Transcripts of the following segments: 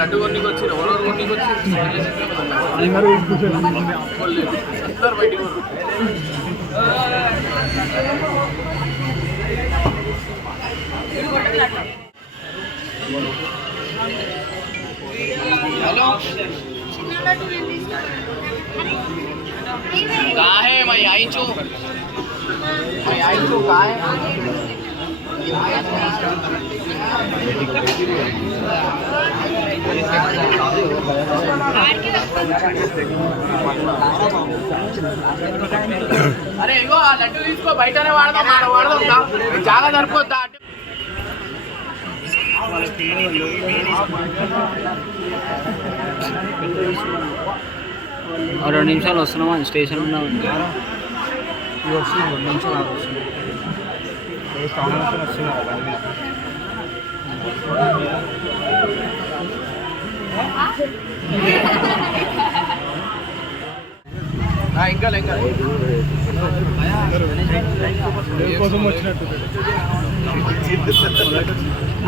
లడ్డు కొన్నికి వచ్చి ఎవరెవరు కొన్నికి వచ్చి అందరు బయటికి हेलो कहाँ है मैं आई चू कहाँ है अरे इगो लड्डू తీసుకో బయటనే వాడదాం చాలా సరిపోద్దా और 2 నిమిషాలు వస్తున్నామా స్టేషన్ ఉన్నామండి వస్తుంది 2 నిమిషాలు వస్తుంది ఇంకా ఇంకా కోసం వచ్చినట్టు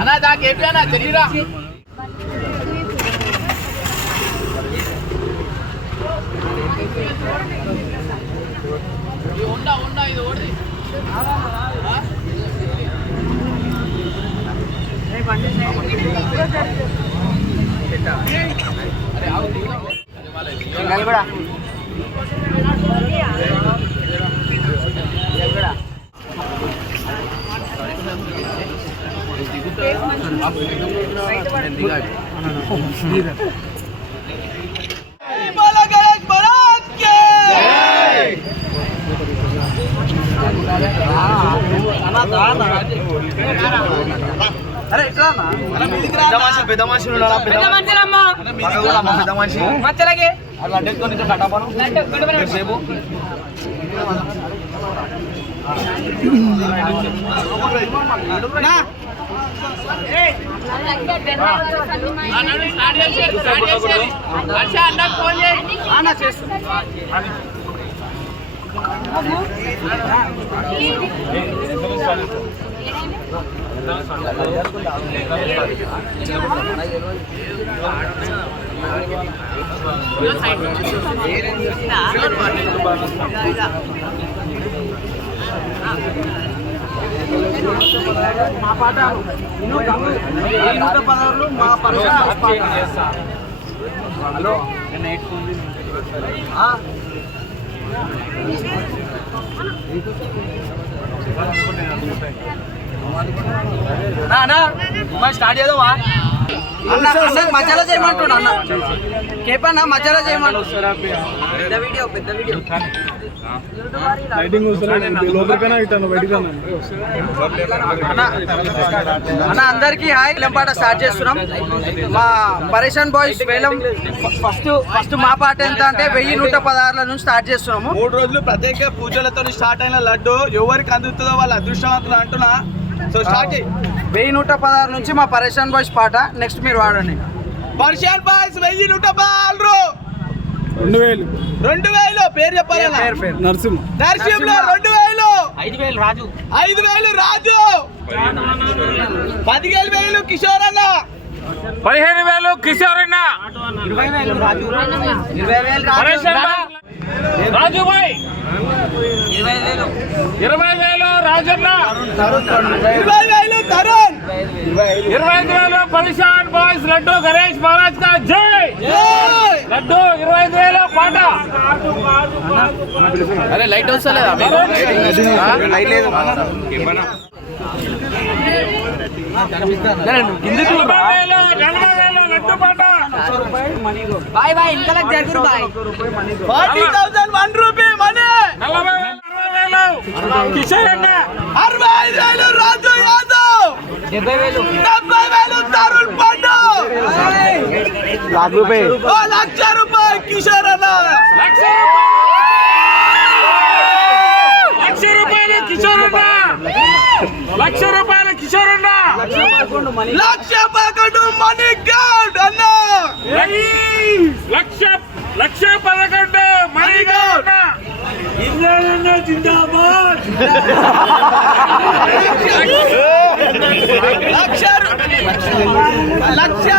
అన్నా దానికి ఏపీనా తెలియరా ఉండా ఉండా ఇది ఓడి అరే ఆవు కూడా అరే పెద్ద మనుషులు మచ్చలగే సేపు మా పాఠాలు 116 మా పరిచయం. హలో స్టార్ట్ చేద్దామా మధ్యలో చేయమంటున్నా అన్న కేపన్నా మధ్యలో చేయమంటున్నా పెద్ద వీడియో లైటింగ్ లోపలికైనా ఇట్టాను బయటికి అన్న అందరికి హాయ్ పాట స్టార్ట్ చేస్తున్నాం. మా పరేషన్ బాయ్స్ వేలం ఫస్ట్ మా పాట ఎంత అంటే 1116 నుంచి స్టార్ట్ చేస్తున్నాము. 3 రోజులు ప్రత్యేక పూజలతో స్టార్ట్ అయిన లడ్డు ఎవరికి అందుతుందో వాళ్ళ అదృష్టవంతులు అంటున్నా. సో స్టార్ట్ 1116 నుంచి మా పరేషన్ బాయ్స్ పాట నెక్స్ట్ మీరు వాడండి. పరేషన్ బాయ్స్ 1116 2000 పేరు చెప్పాలి నరసింహ 2000 5000 రాజు 5000 రాజు 15000 కిషోర్ అన్న 15000 కిషోర్ అన్న 20000 రాజు 20000 రాజు భాయ్ 20000 రాజన్న 20000 తరుణ్ 25000 పరేషన్ బాయ్స్ లడ్డు గణేష్ మహారాజ్ కా జై లడ్డు 25000 పాట. అరే లైట్ వస్తలేదా లైట్ లేదు కిందకి లడ్డు పాట. బాయ్ బాయ్ ఇంకా జరుగురు బాయ్ 40,000 రూపీ మనీ 40,000 60,000 కిషోర్ అన్న 65,000 రాజు యాదవ్ 70,000 తరుణ్ పండు ₹1,00,000 కిషోర్ అన్న లక్ష రూపాయలు కిషోర్ అన్న ₹1,00,000 కిషోర్ అన్న ₹1,11,000 మనీ గౌడ్ అన్న ₹1,11,000 మనీ గౌడ్ అన్న జిందాబాద్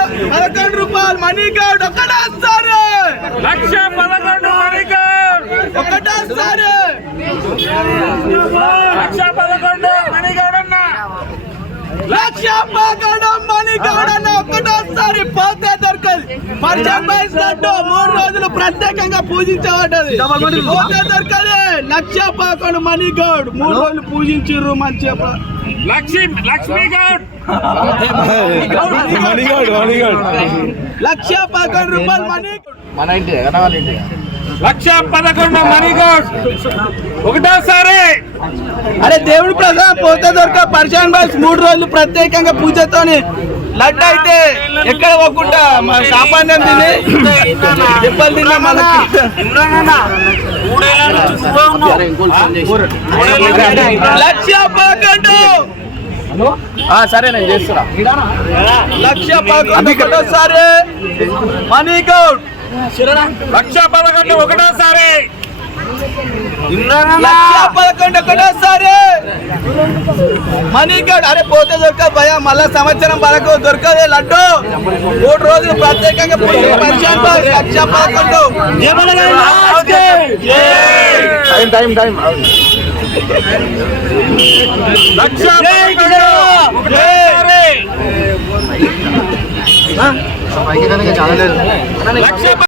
₹1,11,000 మనీ గౌడ్ ఒకటేసారి ₹1,11,000 మనీ గౌడ్ ఒకటేసారి ₹1,11,000 మనీ గౌడ్ అన్న ₹1,11,000 మనీ గౌడ్ అన్న ఒకటేసారి పోతే దొరకదు పర్షద్ బాయ్స్ లడ్డు 3 రోజులు ప్రత్యేకంగా పూజించబడ్డది పోతే దొరకదు ₹1,11,000 మనీ గౌడ్ 3 రోజులు పూజించిర్రు మంచిగా లక్ష్మీ గౌడ్ ₹1,11,000 మనీ ₹1,11,000 మనీ గౌడ్ ఒకటోసారి. అరే దేవుడి ప్రసాదం పోతే దొరక పర్షద్ బాయ్స్ 3 రోజులు ప్రత్యేకంగా పూజతోని లడ్డు అయితే ఎక్కడ పోకుండా మా సామాన్యం తిని దెబ్బలు తిన్నా మనకి సరే నేను చేస్తున్నా ₹1,11,000 మనీ గౌడ్ ₹1,11,000 ఒకటోసారి. ₹1,11,000 ఒకటోసారి మనీ గౌడ్. అరే పోతే దొరక భయ మళ్ళా సంవత్సరం వరకు దొరకదు లడ్డు 3 రోజులు ప్రత్యేకంగా ₹1,11,000 లక్ష